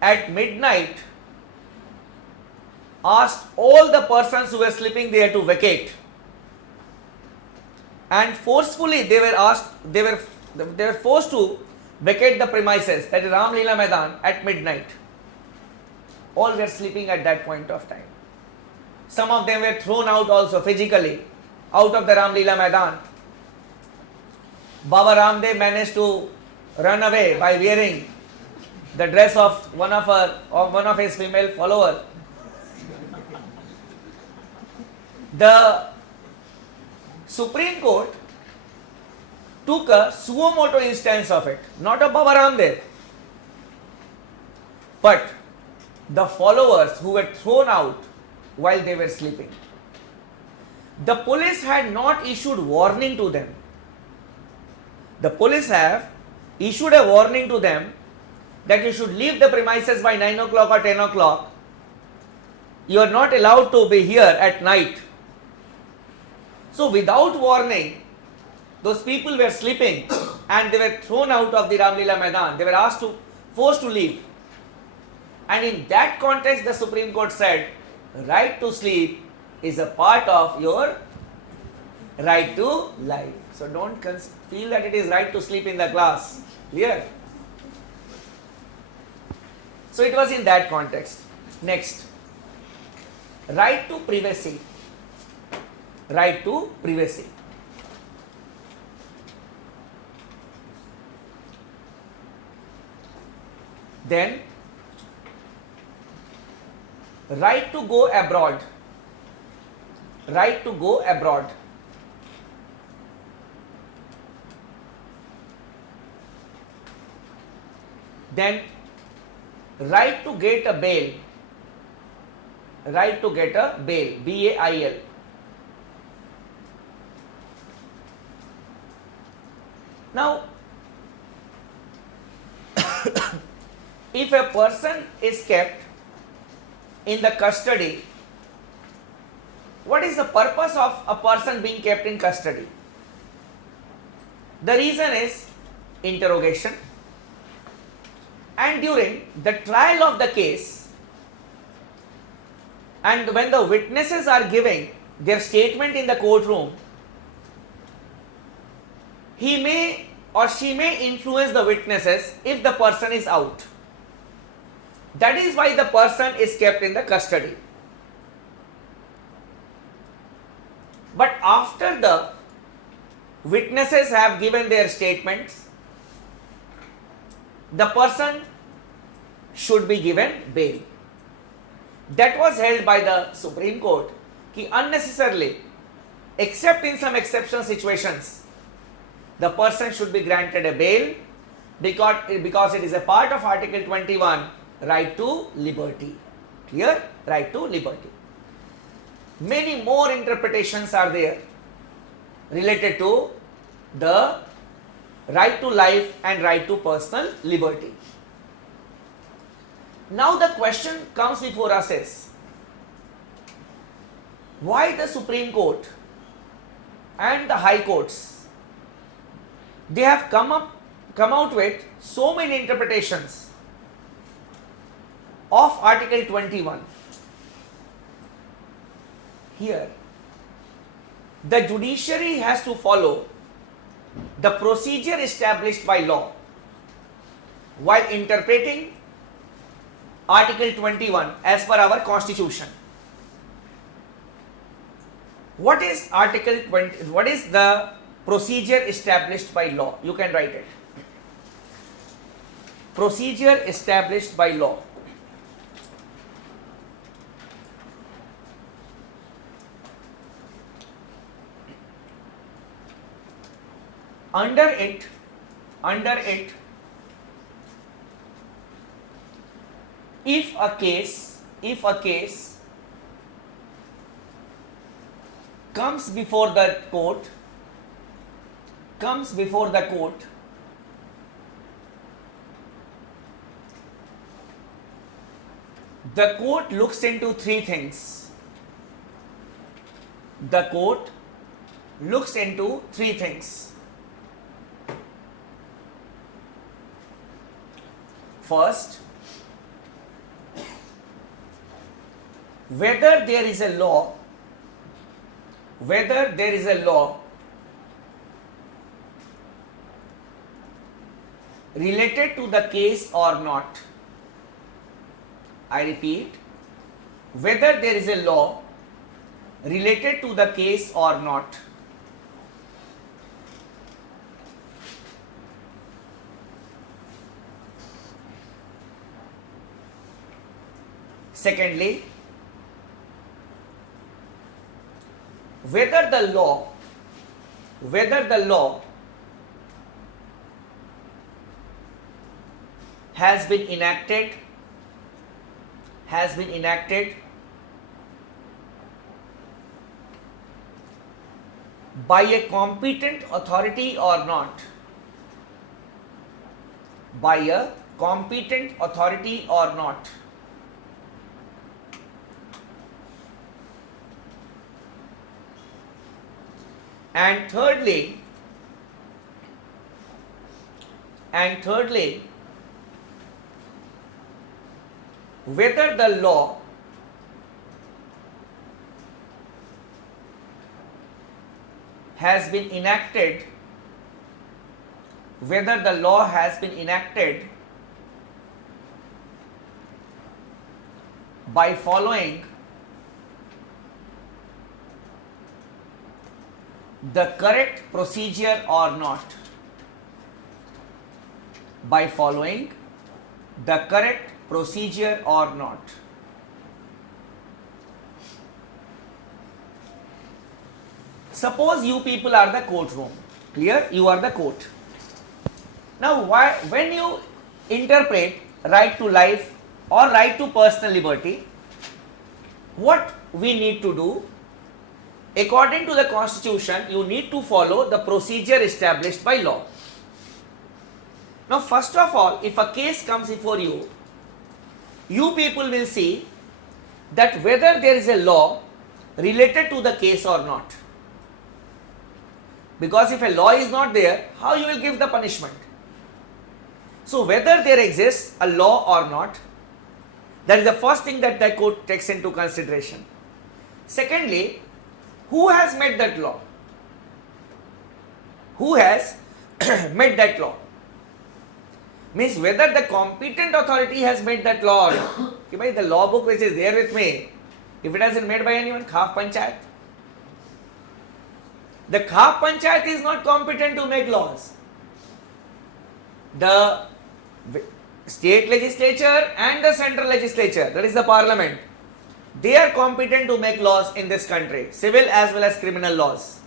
at midnight asked all the persons who were sleeping there to vacate, and forcefully they were forced to vacate the premises, that is Ram Leela Maidan, at midnight. All were sleeping at that point of time. Some of them were thrown out also physically out of the Ram Leela Maidan. Baba Ramdev managed to run away by wearing the dress of one of his female followers. The Supreme Court took a suo motu instance of it, not of Baba Ramdev, but the followers who were thrown out while they were sleeping. The police had not issued warning to them. The police have issued a warning to them that you should leave the premises by 9 o'clock or 10 o'clock. You are not allowed to be here at night. So without warning, those people were sleeping and they were thrown out of the Ram Leela Maidan. They were forced to leave. And in that context, the Supreme Court said, right to sleep is a part of your right to life. So don't feel that it is right to sleep in the class. Clear? So it was in that context. Next, right to privacy. Right to privacy. Then, right to go abroad. Right to go abroad. Then, right to get a bail. Right to get a bail. B-A-I-L. Now, if a person is kept in the custody, what is the purpose of a person being kept in custody? The reason is interrogation, and during the trial of the case, and when the witnesses are giving their statement in the courtroom, he may or she may influence the witnesses if the person is out. That is why the person is kept in the custody. But after the witnesses have given their statements, the person should be given bail. That was held by the Supreme Court कि unnecessarily, except in some exceptional situations, the person should be granted a bail because it is a part of Article 21, right to liberty. Clear? Right to liberty. Many more interpretations are there related to the right to life and right to personal liberty. Now the question comes before us is, why the Supreme Court and the High Courts, they have come out with so many interpretations of Article 21. Here, the judiciary has to follow the procedure established by law while interpreting Article 21 as per our Constitution. What is Article 20? What is the procedure established by law? You can write it. Procedure established by law. Under it, if a case comes before the court, the court looks into three things. The court looks into three things. First, whether there is a law, related to the case or not. I repeat, whether there is a law related to the case or not. Secondly, whether the law has been enacted by a competent authority or not. By a competent authority or not. And thirdly, whether the law has been enacted by following the correct procedure or not. By following the correct procedure or not. Suppose you people are the courtroom. Clear? You are the court. Now, when you interpret right to life or right to personal liberty, what we need to do? According to the constitution, you need to follow the procedure established by law. Now, first of all, if a case comes before you, you people will see that whether there is a law related to the case or not. Because if a law is not there, how you will give the punishment? So, whether there exists a law or not, that is the first thing that the court takes into consideration. Secondly, who has made that law? Who has made that law? Means whether the competent authority has made that law or not. The law book which is there with me, if it has been made by anyone, Khaf Panchayat. The Khaf Panchayat is not competent to make laws. The state legislature and the central legislature, that is the parliament, they are competent to make laws in this country, civil as well as criminal laws.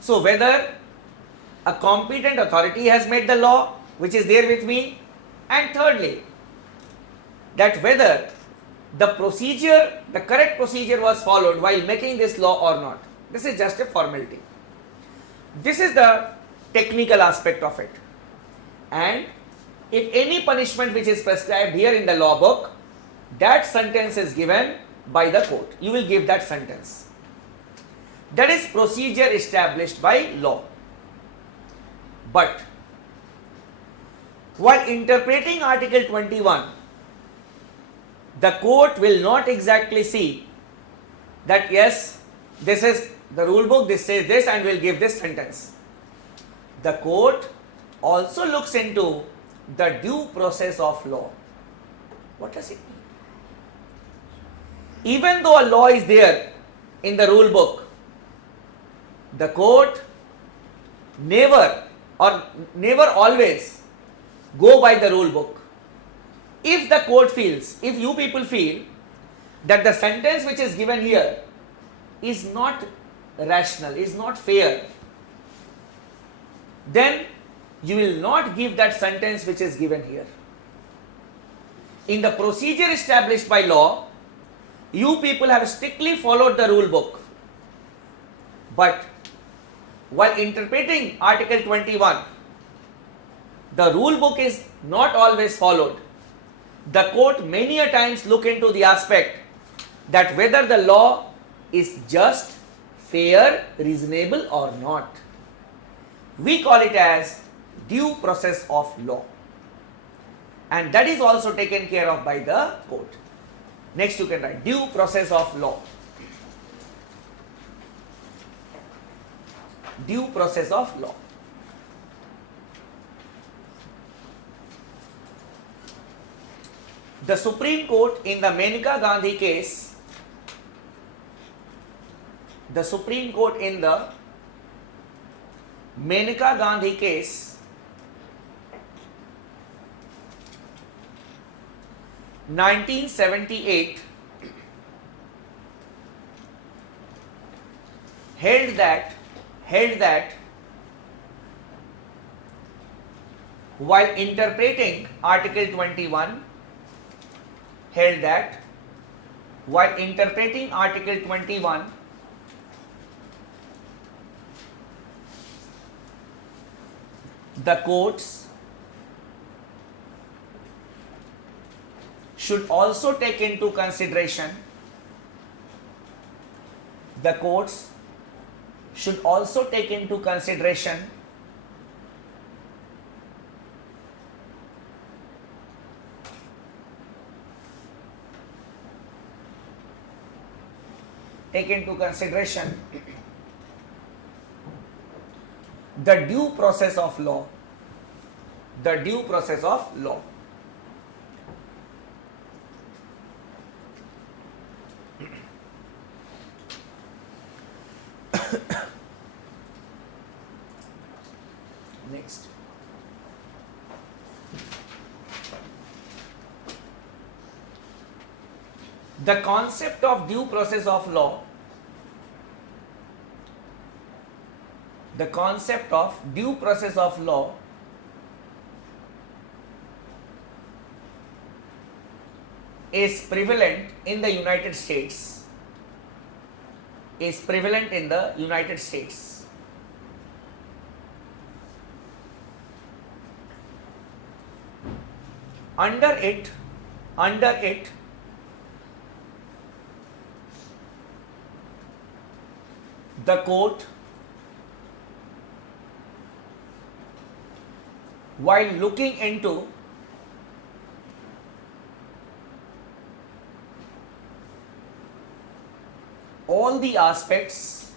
So, whether a competent authority has made the law, which is there with me, and thirdly, that whether the procedure, the correct procedure was followed while making this law or not. This is just a formality. This is the technical aspect of it. And if any punishment which is prescribed here in the law book, that sentence is given by the court. You will give that sentence. That is procedure established by law. But while interpreting Article 21, the court will not exactly see that yes, this is the rule book, this says this and will give this sentence. The court also looks into the due process of law. What does it mean? Even though a law is there in the rule book, the court never always go by the rule book. If the court feels, if you people feel that the sentence which is given here is not rational, is not fair, then you will not give that sentence which is given here. In the procedure established by law, you people have strictly followed the rule book. But while interpreting Article 21, the rule book is not always followed. The court many a times look into the aspect that whether the law is just, fair, reasonable or not. We call it as due process of law. And that is also taken care of by the court. Next you can write due process of law. Due process of law. The Supreme Court in the Maneka Gandhi case, the Supreme Court in the Maneka Gandhi case 1978 held that while interpreting Article 21, held that while interpreting Article 21, the courts should also take into consideration, the courts should also take into consideration the due process of law, the due process of law. Next, the concept of due process of law, the concept of due process of law is prevalent in the United States, is prevalent in the United States. Under it, the court, while looking into all the aspects,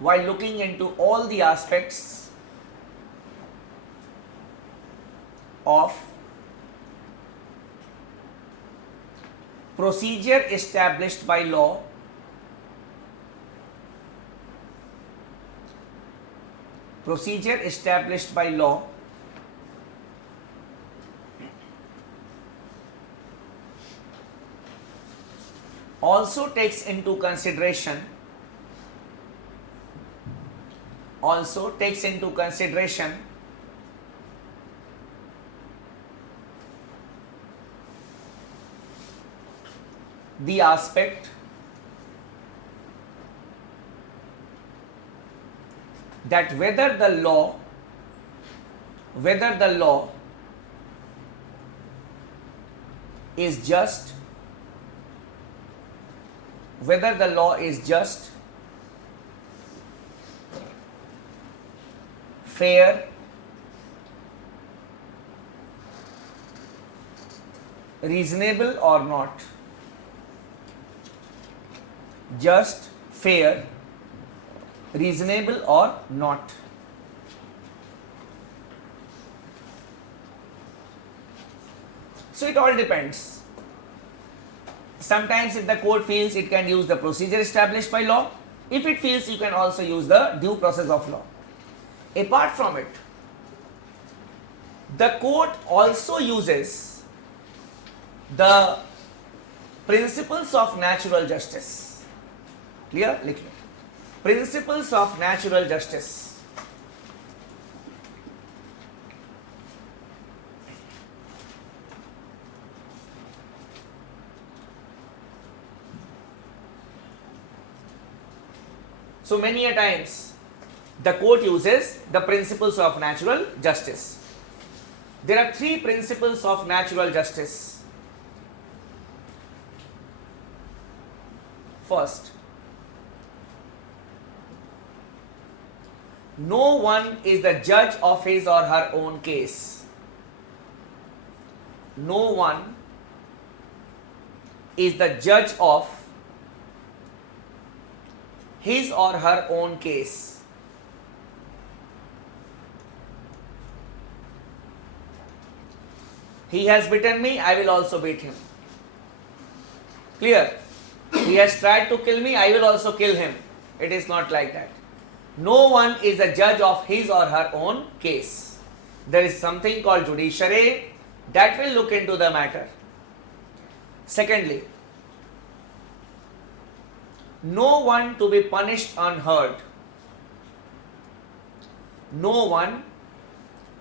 while looking into all the aspects of procedure established by law, procedure established by law, also takes into consideration the aspect that whether the law is just, whether the law is just, fair, reasonable or not. Just, fair, reasonable or not. So it all depends. Sometimes if the court feels it can use the procedure established by law, if it feels you can also use the due process of law. Apart from it, the court also uses the principles of natural justice. Clear? Likh lo. Principles of natural justice. So many a times the court uses the principles of natural justice. There are three principles of natural justice. First, no one is the judge of his or her own case. No one is the judge of his or her own case. He has beaten me, I will also beat him. Clear? He has tried to kill me, I will also kill him. It is not like that. No one is a judge of his or her own case. There is something called judiciary that will look into the matter. Secondly, no one to be punished unheard. No one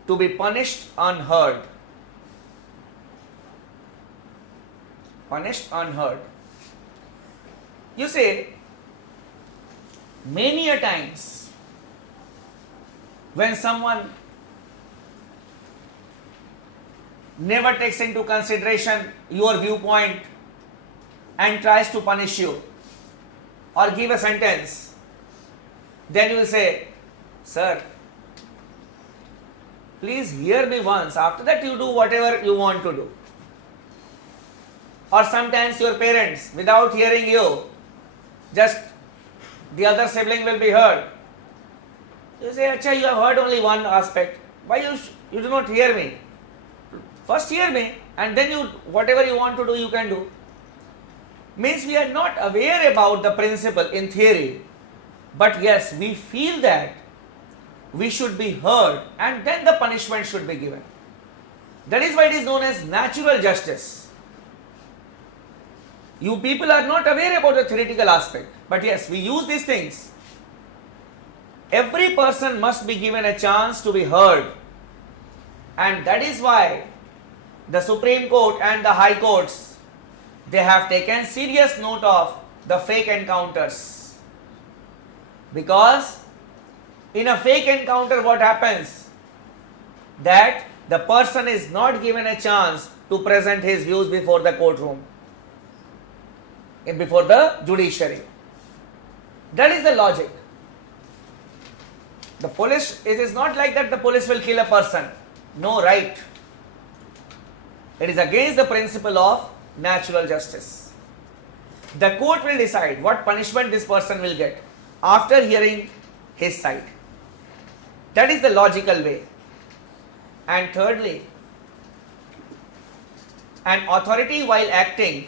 to be punished unheard. Punished unheard. You say, many a times when someone never takes into consideration your viewpoint and tries to punish you or give a sentence, then you will say, sir, please hear me once, after that you do whatever you want to do. Or sometimes your parents, without hearing you, just the other sibling will be heard. You say, Acha, you have heard only one aspect. Why you do not hear me? First hear me, and then you whatever you want to do, you can do. Means we are not aware about the principle in theory, but yes, we feel that we should be heard and then the punishment should be given. That is why it is known as natural justice. You people are not aware about the theoretical aspect, but yes, we use these things. Every person must be given a chance to be heard, and that is why the Supreme Court and the High Courts, they have taken serious note of the fake encounters. Because in a fake encounter what happens? That the person is not given a chance to present his views before the courtroom, before the judiciary. That is the logic. The police, it is not like that the police will kill a person. No right. It is against the principle of natural justice. The court will decide what punishment this person will get after hearing his side. That is the logical way. And thirdly, an authority while acting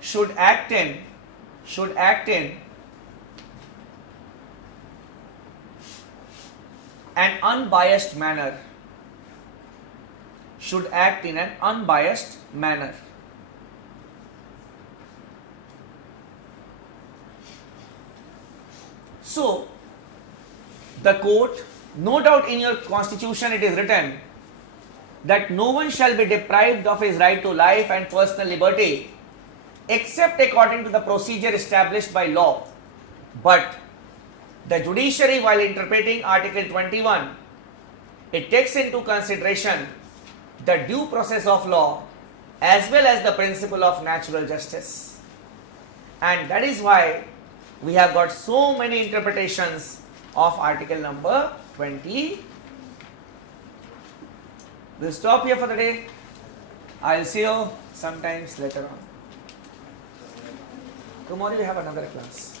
should act in an unbiased manner. Should act in an unbiased manner. So, the court, no doubt in your constitution it is written that no one shall be deprived of his right to life and personal liberty except according to the procedure established by law. But the judiciary, while interpreting Article 21, it takes into consideration the due process of law as well as the principle of natural justice. And that is why we have got so many interpretations of article number 20. We'll stop here for the day. I'll see you sometimes later on. Tomorrow we have another class.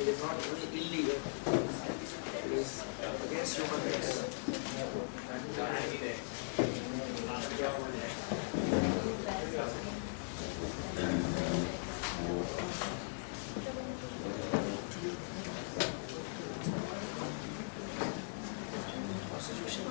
It is not only illegal, it is against human rights. Constitution.